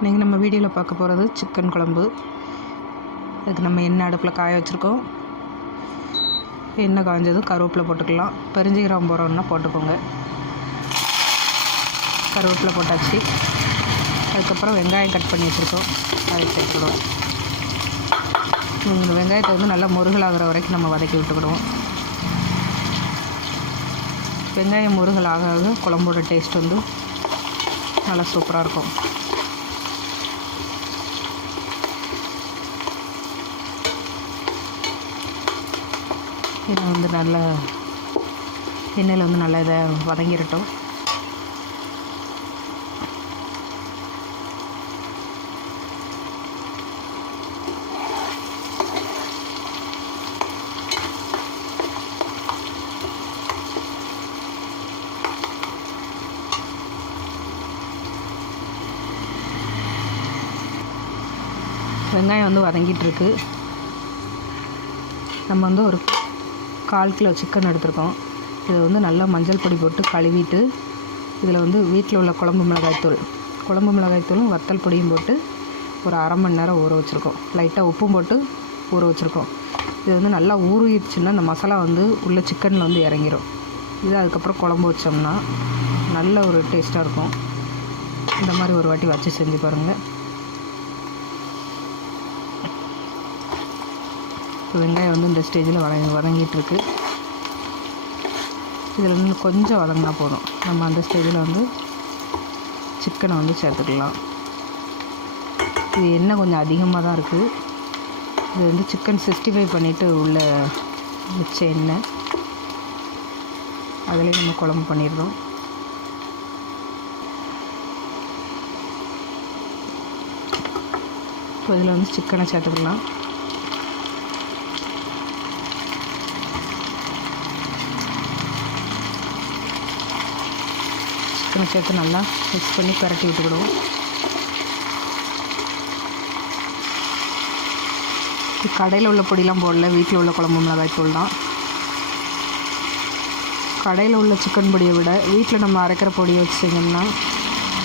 இன்றைக்கி நம்ம வீடியோவில் பார்க்க போகிறது சிக்கன் குழம்பு. அதுக்கு நம்ம எண்ணெய் அடுப்பில் காய வச்சுருக்கோம். எண்ணெய் காய்ஞ்சதும் கருவேப்பிலை போட்டுக்கலாம். பெருஞ்சீரகம் போகிறோம்னா போட்டுக்கோங்க. கருவேப்பிலை போட்டாச்சு. அதுக்கப்புறம் வெங்காயம் கட் பண்ணி வச்சுருக்கோம். அதை சேர்த்துக்கிடுவோம். இந்த வெங்காயத்தை வந்து நல்லா முருகலாகிற வரைக்கும் நம்ம வதக்கி விட்டுக்கிடுவோம். வெங்காயம் முருகல் ஆக ஆக குழம்போட டேஸ்ட் வந்து நல்லா சூப்பராக இருக்கும். இதை வந்து நல்லா எண்ணெயில் வந்து நல்லா இதை வதங்கிடட்டும். வெங்காயம் வந்து வதங்கிட்டு இருக்கு. நம்ம வந்து ஒரு கால் கிலோ சிக்கன் எடுத்திருக்கோம். இதை வந்து நல்லா மஞ்சள் பொடி போட்டு கழுவிட்டு இதில் வந்து வீட்டில் உள்ள குழம்பு மிளகாய்த்தூள் குழம்பு மிளகாய்த்தூளும் வத்தல் பொடியும் போட்டு ஒரு அரை மணி நேரம் ஊற வச்சுருக்கோம். லைட்டாக உப்பும் போட்டு ஊற வச்சுருக்கோம். இது வந்து நல்லா ஊறிடுச்சுன்னா அந்த மசாலா வந்து உள்ள சிக்கனில் வந்து இறங்கிடும் இது அதுக்கப்புறம் குழம்பு வச்சோம்னா நல்ல ஒரு டேஸ்ட்டாக இருக்கும். இந்த மாதிரி ஒரு வாட்டி வச்சு செஞ்சு பாருங்கள் இப்போ வெங்காயம் வந்து இந்த ஸ்டேஜில் வதங்கி வதங்கிட்டுருக்கு. இதில் வந்து கொஞ்சம் வதங்கினா போதும். நம்ம அந்த ஸ்டேஜில் வந்து சிக்கனை வந்து சேர்த்துக்கலாம். இது எண்ணெய் கொஞ்சம் அதிகமாக தான் இருக்குது இது வந்து சிக்கன் சிக்ஸ்டி ஃபைவ் பண்ணிவிட்டு உள்ள வச்ச எண்ணெய். அதிலே நம்ம குழம்பு பண்ணிடுறோம். இப்போ இதில் வந்து சிக்கனை சேர்த்துக்கலாம். சிக்கனை சேர்த்து நல்லா மிக்ஸ் பண்ணி பரட்டி விட்டுக்கிடுவோம். கடையில் உள்ள பொடிலாம் போடல வீட்டில் உள்ள குழம்பு மிளகாய் தூள் தான். கடையில் உள்ள சிக்கன் பொடியை விட வீட்டில் நம்ம அரைக்கிற பொடியை வச்சு செஞ்சோம்னா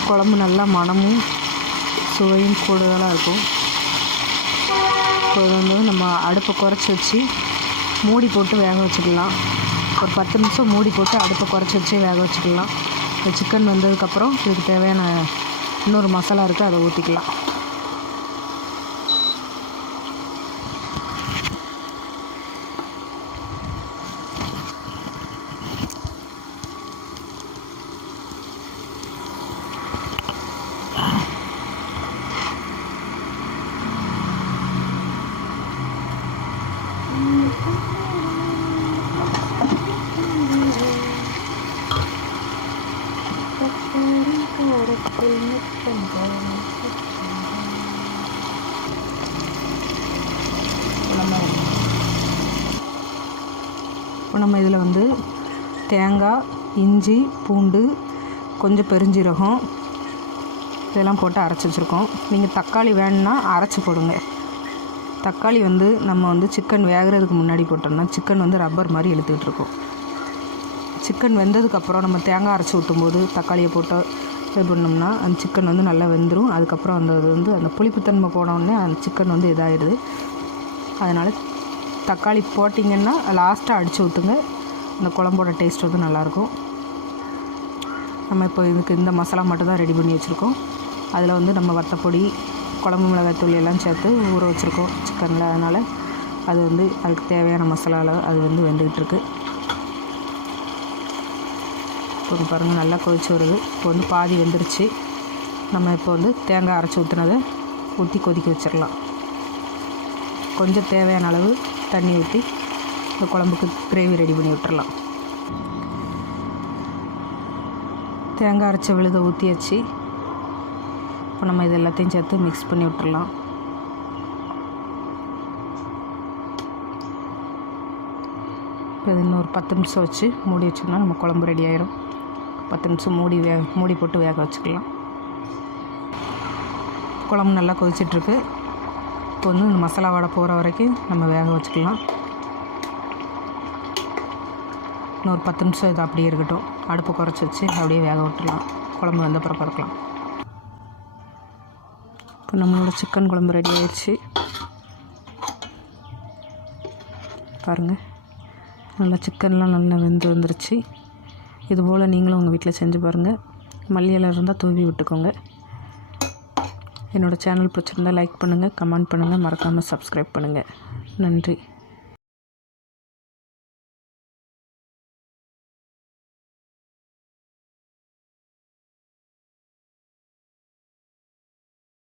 குழம்பு நல்லா மணமும் சுவையும் கூடுதலாக இருக்கும். இப்போ வந்து நம்ம அடுப்பை குறைச்சி வச்சு மூடி போட்டு வேக வச்சுக்கலாம். ஒரு பத்து நிமிஷம் மூடி போட்டு அடுப்பை குறைச்சி வச்சு வேக வச்சுக்கலாம். இந்த சிக்கன் வந்ததுக்கப்புறம் இதுக்கு தேவையான இன்னொரு மசாலா இருக்குது அதை ஊற்றிக்கலாம் நம்ம இப்போ நம்ம இதில் வந்து தேங்காய் இஞ்சி பூண்டு கொஞ்சம் பெருஞ்சீரகம் இதெல்லாம் போட்டு அரைச்சி வச்சுருக்கோம். நீங்கள் தக்காளி வேணும்னா அரைச்சி போடுங்க. தக்காளி வந்து நம்ம வந்து சிக்கன் வேகிறதுக்கு முன்னாடி போட்டோம்னா சிக்கன் வந்து ரப்பர் மாதிரி இழுத்துக்கிட்டு இருக்கும். சிக்கன் வெந்ததுக்கப்புறம் நம்ம தேங்காய் அரைச்சி ஊற்றும்போது தக்காளியை போட்டு இது பண்ணோம்னா அந்த சிக்கன் வந்து நல்லா வெந்துடும் அதுக்கப்புறம் அந்த அது வந்து அந்த புளிப்புத்தன்மை போனோடனே அந்த சிக்கன் வந்து இதாகிடுது அதனால் தக்காளி போட்டிங்கன்னா லாஸ்ட்டாக அடித்து ஊற்றுங்க அந்த குழம்போட டேஸ்ட் வந்து நல்லாயிருக்கும் நம்ம இப்போ இதுக்கு இந்த மசாலா மட்டும் தான் ரெடி பண்ணி வச்சுருக்கோம். அதில் வந்து நம்ம வத்தப்பொடி குழம்பு மிளகாய்த்தூள் எல்லாம் சேர்த்து ஊற வச்சுருக்கோம் சிக்கனில். அதனால் அது வந்து அதுக்கு தேவையான மசாலாவில் அது வந்து வெந்துக்கிட்டு இருக்குது இப்போ பாருங்கள் நல்லா கொதிச்சு வருது. இப்போ வந்து பாதி வெந்துருச்சு. நம்ம இப்போ வந்து தேங்காய் அரைச்சி ஊற்றினதை ஊற்றி கொதிக்க வச்சிடலாம். கொஞ்சம் தேவையான அளவு தண்ணி ஊற்றி இந்த குழம்புக்கு கிரேவி ரெடி பண்ணி விட்டுறலாம். தேங்காய் அரைச்ச விழுத ஊற்றியாச்சு இப்போ நம்ம இது எல்லாத்தையும் சேர்த்து மிக்ஸ் பண்ணி விட்டுறலாம். இப்போ இது இன்னொரு பத்து நிமிஷம் வச்சு மூடி வச்சோம்னா நம்ம குழம்பு ரெடி ஆயிரும். பத்து நிமிஷம் மூடி வே மூடி போட்டு வேக வச்சுக்கலாம். குழம்பு நல்லா கொதிச்சிட்ருக்கு. இப்போ வந்து இந்த மசாலா வடை போகிற வரைக்கும் நம்ம வேக வச்சுக்கலாம். இன்னொரு பத்து நிமிஷம் இது அப்படியே இருக்கட்டும். அடுப்பு குறைச்சி வச்சு அப்படியே வேக விட்டுலாம் குழம்பு வந்த அப்புறம் பறக்கலாம். இப்போ நம்மளோட சிக்கன் குழம்பு ரெடி ஆயிடுச்சு. பாருங்கள் நல்லா சிக்கன்லாம் நல்லா வெந்து வந்துருச்சு. இதுபோல் நீங்களும் உங்கள் வீட்டில் செஞ்சு பாருங்கள் மல்லியில் இருந்தால் தூவி விட்டுக்கோங்க. என்னோடய சேனல் பிடிச்சிருந்தால் லைக் பண்ணுங்கள் கமெண்ட் பண்ணுங்கள் மறக்காமல் சப்ஸ்கிரைப் பண்ணுங்கள் நன்றி.